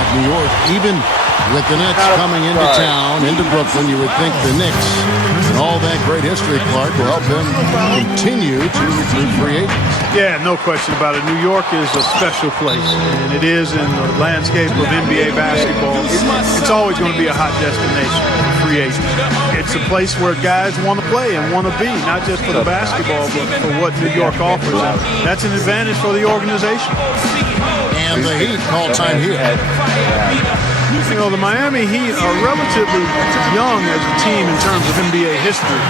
about New York. Even with the Knicks coming into town, into Brooklyn, you would think the Knicks and all that great history, Clark, will help them continue to recruit free agents. Yeah, no question about it. New York is a special place, and it is in the landscape of NBA basketball. It's always going to be a hot destination for free agents. It's a place where guys want to play and want to be, not just for the basketball, but for what New York offers. That's an advantage for the organization. And the Heat call time here. You know, the Miami Heat are relatively young as a team in terms of NBA history.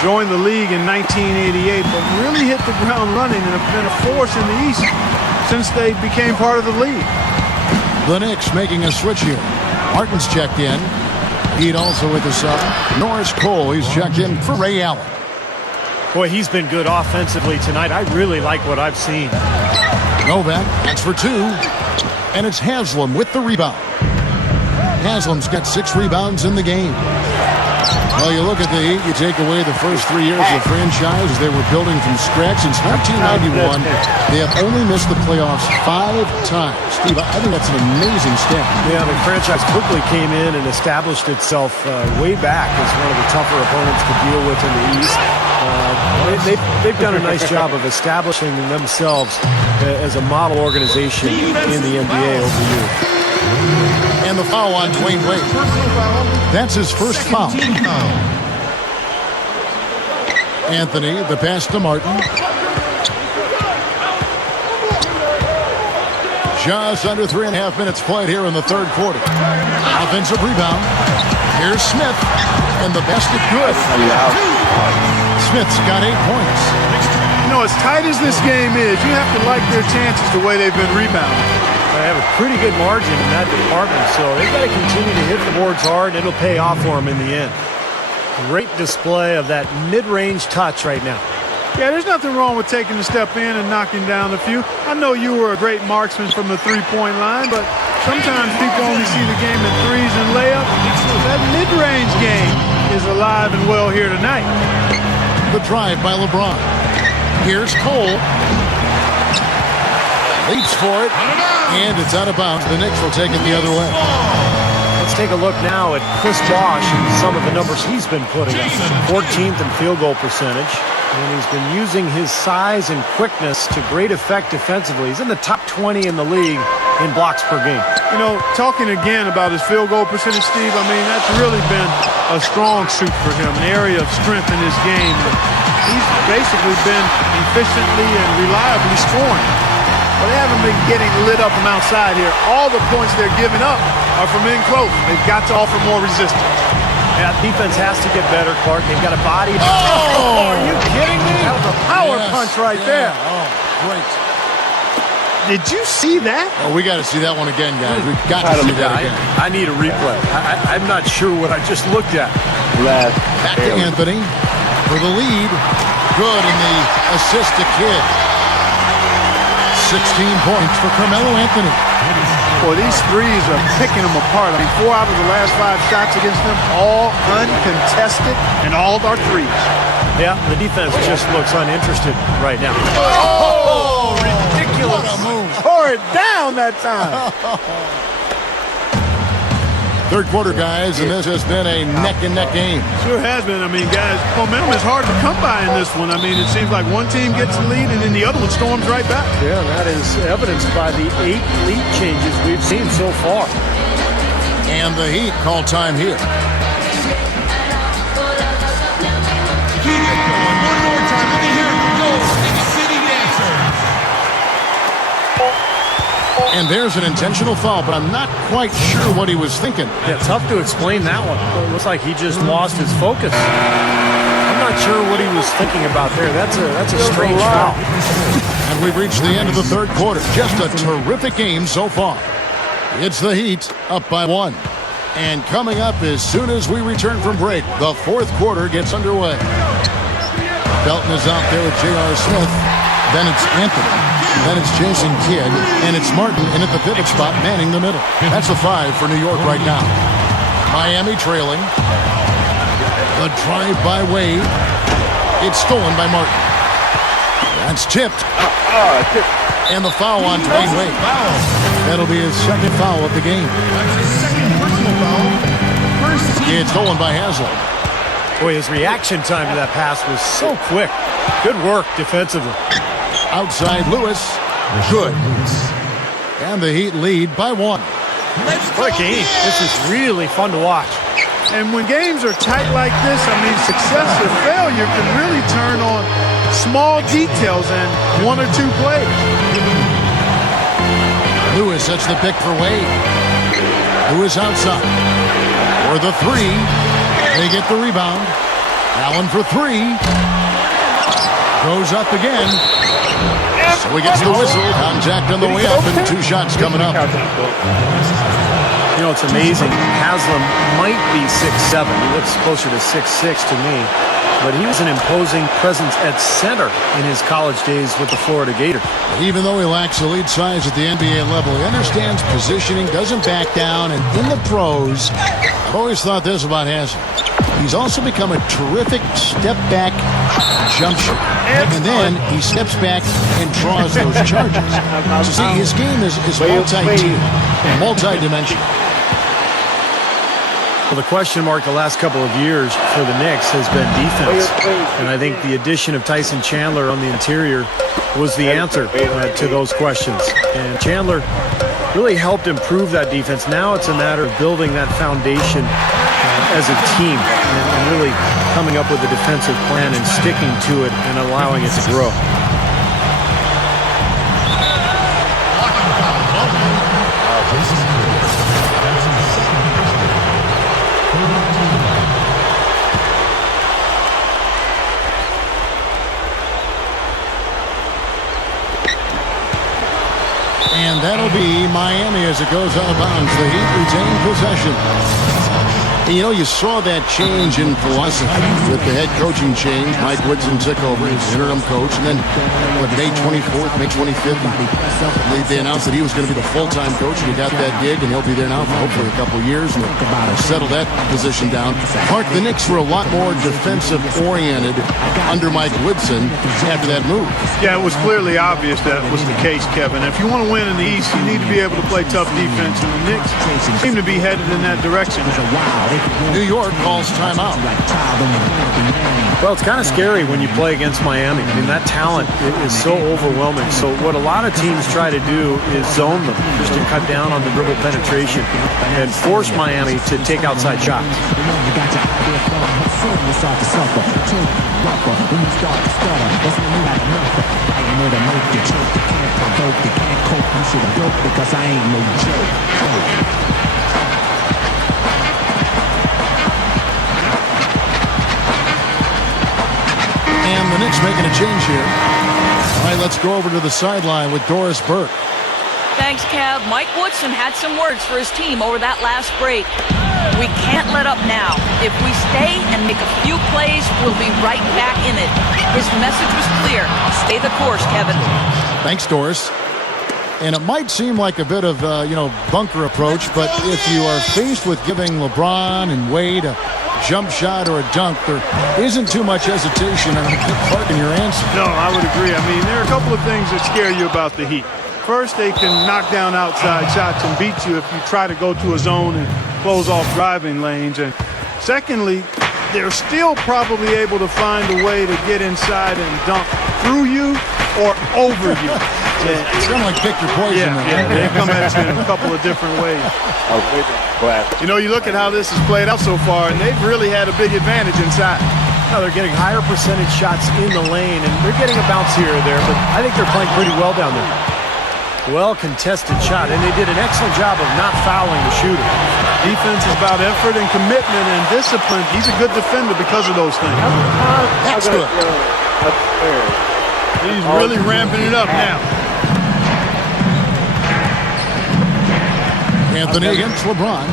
Joined the league in 1988, but really hit the ground running and have been a force in the East since they became part of the league. The Knicks making a switch here. Martin's checked in. Heat also with the sub. Norris Cole, he's checked in for Ray Allen. Boy, he's been good offensively tonight. I really like what I've seen. Novak, that's for two. And it's Haslam with the rebound. Haslam's got 6 rebounds in the game. Well, you look at the Heat, you take away the first 3 years of the franchise as they were building from scratch. Since 1991, they have only missed the playoffs 5 times. Steve, I think that's an amazing stat. Yeah, the franchise quickly came in and established itself way back as one of the tougher opponents to deal with in the East. They've done a nice job of establishing themselves as a model organization in the NBA over the years. And the foul on Dwayne Wade. That's his first foul. Anthony, the pass to Martin. Just under 3.5 minutes played here in the third quarter. Offensive rebound. Here's Smith. And the basket good. Smith's got 8 points. You know, as tight as this game is, you have to like their chances the way they've been rebounding. They have a pretty good margin in that department, so they've got to continue to hit the boards hard, and it'll pay off for them in the end. Great display of that mid-range touch right now. Yeah, there's nothing wrong with taking a step in and knocking down a few. I know you were a great marksman from the three-point line, but sometimes people only see the game in threes and layups. That mid-range game is alive and well here tonight. The drive by LeBron. Here's Cole. Leaps for it, and it's out of bounds. The Knicks will take it the other way. Let's take a look now at Chris Bosh and some of the numbers he's been putting up. 14th in field goal percentage, and he's been using his size and quickness to great effect defensively. He's in the top 20 in the league in blocks per game. You know, talking again about his field goal percentage, Steve, I mean, that's really been a strong suit for him, an area of strength in his game. He's basically been efficiently and reliably scoring. Well, they haven't been getting lit up from outside here. All the points they're giving up are from in close. They've got to offer more resistance. Yeah, defense has to get better, Clark. They've got a body. Oh, are you kidding me? That was a power punch right there. Oh, great. Did you see that? Oh, we got to see that one again, guys. We've got to see that again. I need a replay. I'm not sure what I just looked at. Back to Anthony for the lead. Good in the assist to Kidd. 16 points for Carmelo Anthony. Boy, these threes are picking them apart. I mean, 4 out of the last 5 shots against them, all uncontested, and all are threes. Yeah, the defense just looks uninterested right now. Oh, ridiculous. What a move. Tore it down that time. Third quarter, guys, and this has been a neck-and-neck game. Sure has been. I mean, guys, momentum is hard to come by in this one. I mean, it seems like one team gets the lead and then the other one storms right back. Yeah, that is evidenced by the 8 lead changes we've seen so far. And the Heat call time here. And there's an intentional foul, but I'm not quite sure what he was thinking. Yeah, tough to explain that one. It looks like he just lost his focus. I'm not sure what he was thinking about there. That's a strange foul. And we've reached the end of the third quarter. Just a terrific game so far. It's the Heat up by 1. And coming up as soon as we return from break, the fourth quarter gets underway. Felton is out there with J.R. Smith. Then it's Anthony. Then it's Jason Kidd, and it's Martin in at the pivot spot, manning the middle. That's a 5 for New York right now. Miami trailing. The drive by Wade. It's stolen by Martin. That's tipped. And the foul on Dwayne Wade. That'll be his second foul of the game. It's stolen by Haslam. Boy, his reaction time to that pass was so quick. Good work defensively. Outside Lewis. Good. And the Heat lead by 1. What a game. This is really fun to watch. And when games are tight like this, I mean, success or failure can really turn on small details and one or two plays. Lewis sets the pick for Wade. Lewis outside. For the 3. They get the rebound. Allen for 3. Goes up again. So he gets the whistle. Contact on the way up and 2 shots coming up. You know, it's amazing. Haslam might be 6'7". He looks closer to 6'6" to me. But he was an imposing presence at center in his college days with the Florida Gators. Even though he lacks elite size at the NBA level, he understands positioning, doesn't back down, and in the pros, I've always thought this about Haslam. He's also become a terrific step-back jump shooter. And then he steps back and draws those charges. So see, his game is multi-team, multi-dimensional. Well, the question mark the last couple of years for the Knicks has been defense. And I think the addition of Tyson Chandler on the interior was the answer to those questions. And Chandler really helped improve that defense. Now it's a matter of building that foundation as a team and really coming up with a defensive plan and sticking to it and allowing it to grow. And that'll be Miami as it goes out of bounds. The Heat retain possession. And you know, you saw that change in philosophy with the head coaching change. Mike Woodson took over as interim coach. And then, May 24th, May 25th, they announced that he was going to be the full-time coach. And he got that gig, and he'll be there now for hopefully a couple of years. And they'll settle that position down. Mark, the Knicks were a lot more defensive-oriented under Mike Woodson after that move. Yeah, it was clearly obvious that was the case, Kevin. If you want to win in the East, you need to be able to play tough defense. And the Knicks seem to be headed in that direction. New York calls timeout. Well, it's kind of scary when you play against Miami. I mean, that talent is so overwhelming. So what a lot of teams try to do is zone them just to cut down on the dribble penetration and force Miami to take outside shots. And the Knicks making a change here. All right, let's go over to the sideline with Doris Burke. Thanks, Kev. Mike Woodson had some words for his team over that last break. We can't let up now. If we stay and make a few plays, we'll be right back in it. His message was clear. Stay the course, Kevin. Thanks, Doris. And it might seem like a bit of, bunker approach, but if you are faced with giving LeBron and Wade a jump shot or a dunk, there isn't too much hesitation on Clark in your answer. No, I would agree. I mean, there are a couple of things that scare you about the Heat. First, they can knock down outside shots and beat you if you try to go to a zone and close off driving lanes. And secondly, they're still probably able to find a way to get inside and dunk through you or over you. It's kind of like pick your poison. Yeah, they come at you in a couple of different ways. You know, you look at how this has played out so far, and they've really had a big advantage inside. Now they're getting higher percentage shots in the lane, and they're getting a bounce here or there, but I think they're playing pretty well down there. Well-contested shot, and they did an excellent job of not fouling the shooter. Defense is about effort and commitment and discipline. He's a good defender because of those things. That's good. He's really ramping it up now. Anthony against LeBron.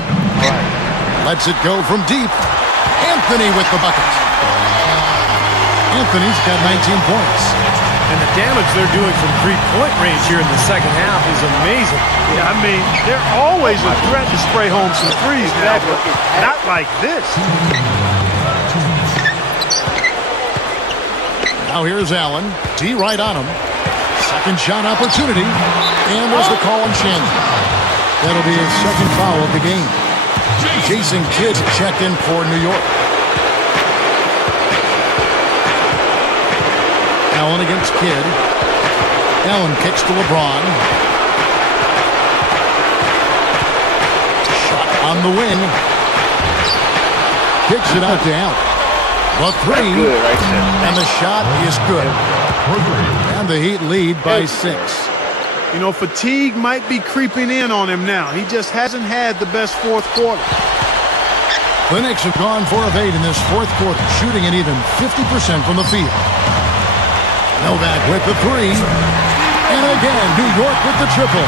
Lets it go from deep. Anthony with the bucket. Anthony's got 19 points. And the damage they're doing from three-point range here in the second half is amazing. Yeah, I mean, they're always a threat to spray home some threes now, but not like this. Now here's Allen. D right on him. Second shot opportunity. And there's the call on Shannon. That'll be his second foul of the game. Jason Kidd checked in for New York. Allen against Kidd. Allen kicks to LeBron. Shot on the wing. Kicks it out to Allen. The three. And the shot is good. And the Heat lead by 6. You know, fatigue might be creeping in on him now. He just hasn't had the best fourth quarter. The Knicks have gone 4 of 8 in this fourth quarter, shooting an even 50% from the field. Novak with the three. And again, New York with the triple.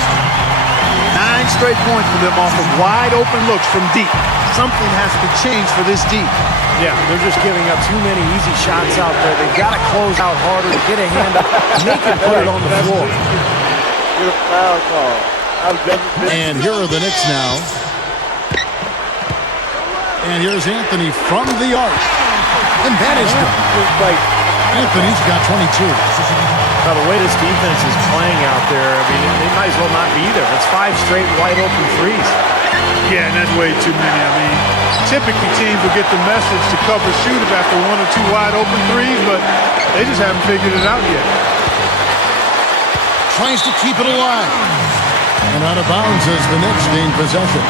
9 straight points for them off of wide open looks from deep. Something has to change for this deep. Yeah, they're just giving up too many easy shots out there. They've got to close out harder to get a hand up, make him put it on the floor. And here are the Knicks now. And here's Anthony from the arc. And that is good. Anthony's got 22. Now, the way this defense is playing out there, I mean, they might as well not be there. It's 5 straight wide open threes. Yeah, and that's way too many. I mean, typically teams will get the message to cover shooters after 1 or 2 wide open threes, but they just haven't figured it out yet. Tries to keep it alive. And out of bounds as the Knicks gain possession.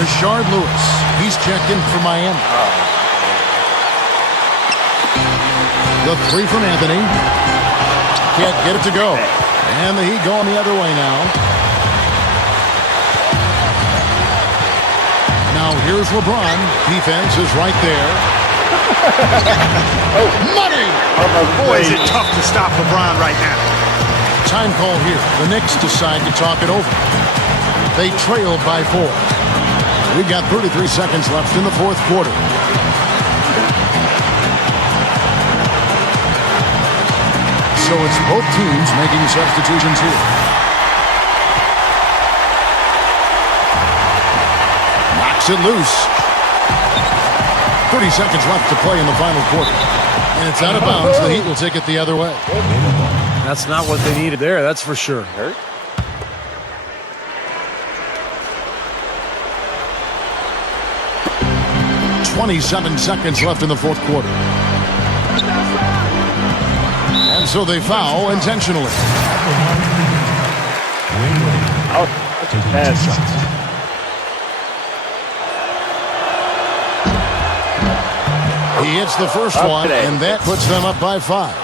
Rashard Lewis. He's checked in for Miami. The three from Anthony. Can't get it to go. And the Heat going the other way now. Now here's LeBron. Defense is right there. Money! Boy, is it tough to stop LeBron right now. Time call here. The Knicks decide to talk it over. They trailed by 4. We've got 33 seconds left in the fourth quarter. So it's both teams making substitutions here. Knocks it loose. 30 seconds left to play in the final quarter. And it's out of bounds. The Heat will take it the other way. That's not what they needed there, that's for sure. 27 seconds left in the fourth quarter. And so they foul intentionally. He hits the first one, and that puts them up by 5.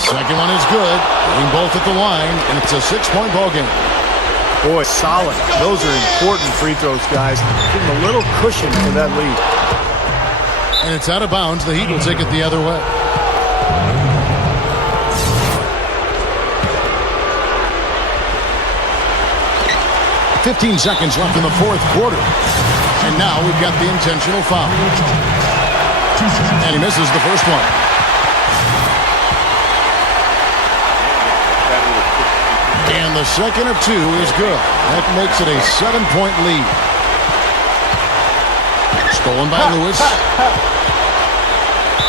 Second one is good. Getting both at the line, and it's a 6-point ball game. Boy, solid. Those are important free throws, guys. Give them a little cushion for that lead. And it's out of bounds. The Heat will take it the other way. "15 seconds left in the fourth quarter. And now we've got the intentional foul. And he misses the first one. And the second of 2 is good. That makes it a 7-point lead. Stolen by Lewis.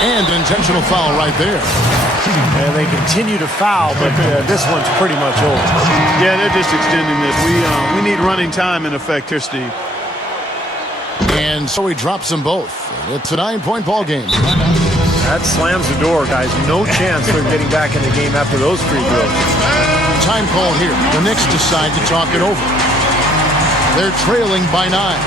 And an intentional foul right there. And they continue to foul, but this one's pretty much over. Yeah, they're just extending this. We need running time in effect here, Steve. And so he drops them both. It's a 9-point ball game. That slams the door, guys. No chance they're getting back in the game after those free throws. Time call here. The Knicks decide to talk it over. They're trailing by 9.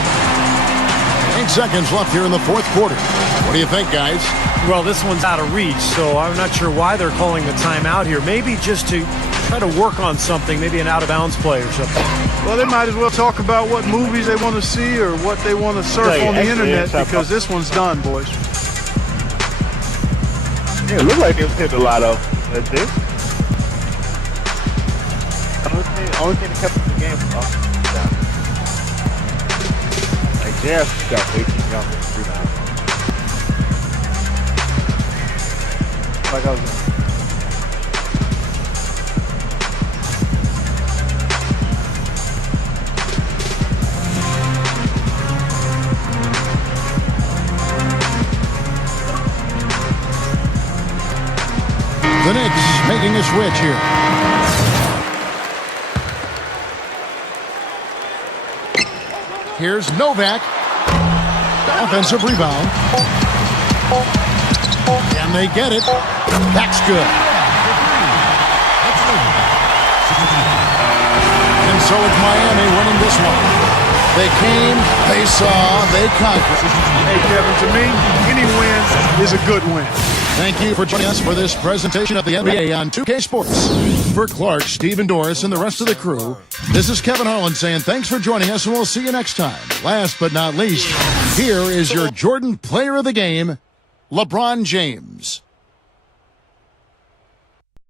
8 seconds left here in the fourth quarter. What do you think, guys? Well, this one's out of reach, so I'm not sure why they're calling the timeout here. Maybe just to try to work on something, maybe an out-of-bounds play or something. Well, they might as well talk about what movies they want to see or what they want to surf on the internet, because this one's done, boys. Yeah, it looked like it was hitting a lot of. That's it. Only thing that kept the game up. Like, Jazz got way too young for 3 now. Like I was making a switch here. Here's Novak. Offensive rebound. Can they get it? That's good. And so it's Miami winning this one. They came, they saw, they conquered. Hey, Kevin, to me, any win is a good win. Thank you for joining us for this presentation of the NBA on 2K Sports. For Clark, Stephen Doris, and the rest of the crew, this is Kevin Harlan saying thanks for joining us, and we'll see you next time. Last but not least, here is your Jordan Player of the Game, LeBron James.